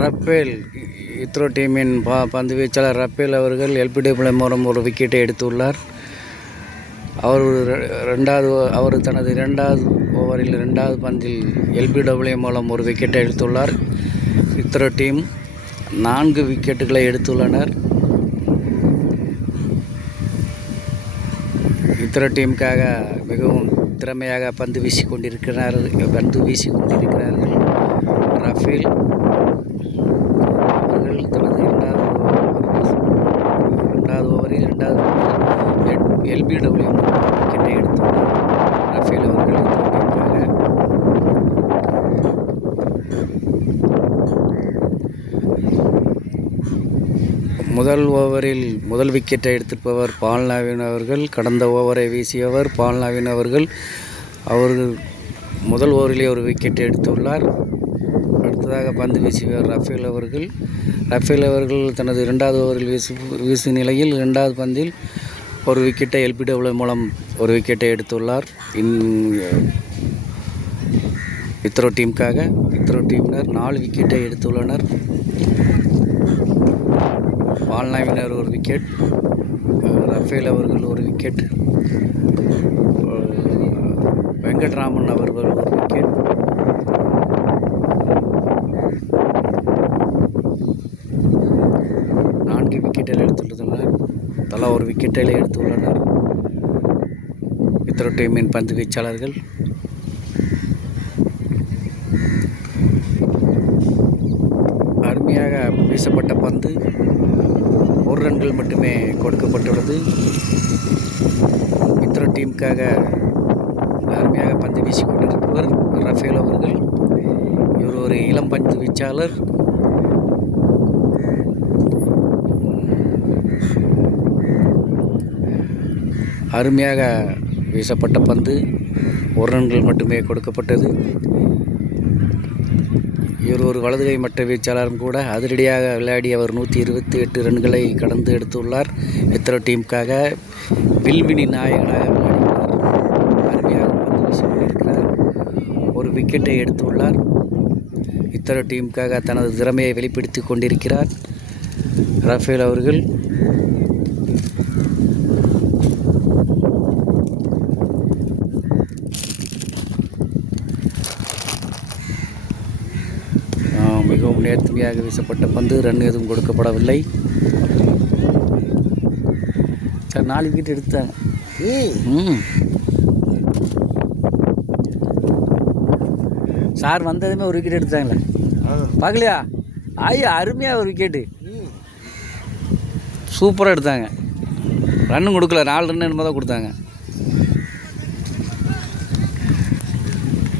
Rafale இத்ரோ டீமின் பந்து வீச்சாளர் Rafale அவர்கள் எல்பிடபிள்யூ மூலம் ஒரு விக்கெட்டை எடுத்துள்ளார். அவர் தனது இரண்டாவது ஓவரில் இரண்டாவது பந்தில் எல்பிடபிள்யூ மூலம் ஒரு விக்கெட்டை எடுத்துள்ளார். இத்ரோ டீம் 4 விக்கெட்டுகளை எடுத்துள்ளனர். இத்ரோ டீமுக்காக மிகவும் திறமையாக பந்து வீசி கொண்டிருக்கிறார்கள் ரஃபேல் அவர்கள் தனது இரண்டாவது ஓவரில் இரண்டாவது எல்பிடபிள்யூ விக்கெட்டை எடுத்துள்ளார். ரஃபேல் அவர்கள் இத்ரோ டீமுக்காக முதல் ஓவரில் முதல் விக்கெட்டை எடுத்திருப்பவர் பால் நவீன் அவர்கள். கடந்த ஓவரை வீசியவர் பால் நவீன் அவர்கள். முதல் ஓவரிலே ஒரு விக்கெட்டை எடுத்துள்ளார். அடுத்ததாக பந்து வீசியவர் ரஃபேல் அவர்கள். ரஃபேல் அவர்கள் தனது இரண்டாவது ஓவரில் வீசும் நிலையில் இரண்டாவது பந்தில் ஒரு விக்கெட்டை எல்பிடபிள்யூ மூலம் ஒரு விக்கெட்டை எடுத்துள்ளார். இத்ரோ டீமுக்காக இத்ரோ டீமினர் 4 விக்கெட்டை எடுத்துள்ளனர். பால் நவீனர் ஒரு விக்கெட், ரஃபேல் அவர்கள் ஒரு விக்கெட், வெங்கட்ராமன் அவர்கள் ஒரு விக்கெட், நான்கு விக்கெட்டில் எடுத்துள்ளனர். தலா ஒரு விக்கெட்டில் எடுத்துள்ளனர் இத்ரோ டீமின் பந்து வீச்சாளர்கள். அருமையாக வீசப்பட்ட பந்து 1 ரன்கள் மட்டுமே கொடுக்கப்பட்டுள்ளது. இத்ரோ டீமுக்காக அருமையாக பந்து வீசி கொண்டிருப்பவர் ரஃபேல் அவர்கள். இவர் ஒரு இளம் பந்து வீச்சாளர். அருமையாக வீசப்பட்ட பந்து 1 ரன்கள் மட்டுமே கொடுக்கப்பட்டது. இவர் ஒரு வலதுகை மட்ட வீச்சாளரும் கூட. அதிரடியாக விளையாடி அவர் 128 ரன்களை கடந்து எடுத்துள்ளார். இத்ரோ டீமுக்காக வில்வினி நாயகனாக விளையாடியுள்ளார். அருமையாக பந்து வீசி கொண்டிருக்கிறார். ஒரு விக்கெட்டை எடுத்துள்ளார். இத்ரோ டீமுக்காக தனது திறமையை வெளிப்படுத்தி கொண்டிருக்கிறார் ரஃபேல் அவர்கள். மிகவும் நேர்த்தியாக வீசப்பட்ட பந்து. ரன் எதுவும் கொடுக்கப்படவில்லை. சார் 4 விக்கெட் எடுத்தாங்க. சார் வந்ததுமே ஒரு விக்கெட் எடுத்தாங்களே பார்க்கலையா? அருமையாக ஒரு விக்கெட்டு சூப்பராக எடுத்தாங்க. ரன்னும் கொடுக்கல, 4 ரன் என்னமோ தான் கொடுத்தாங்க.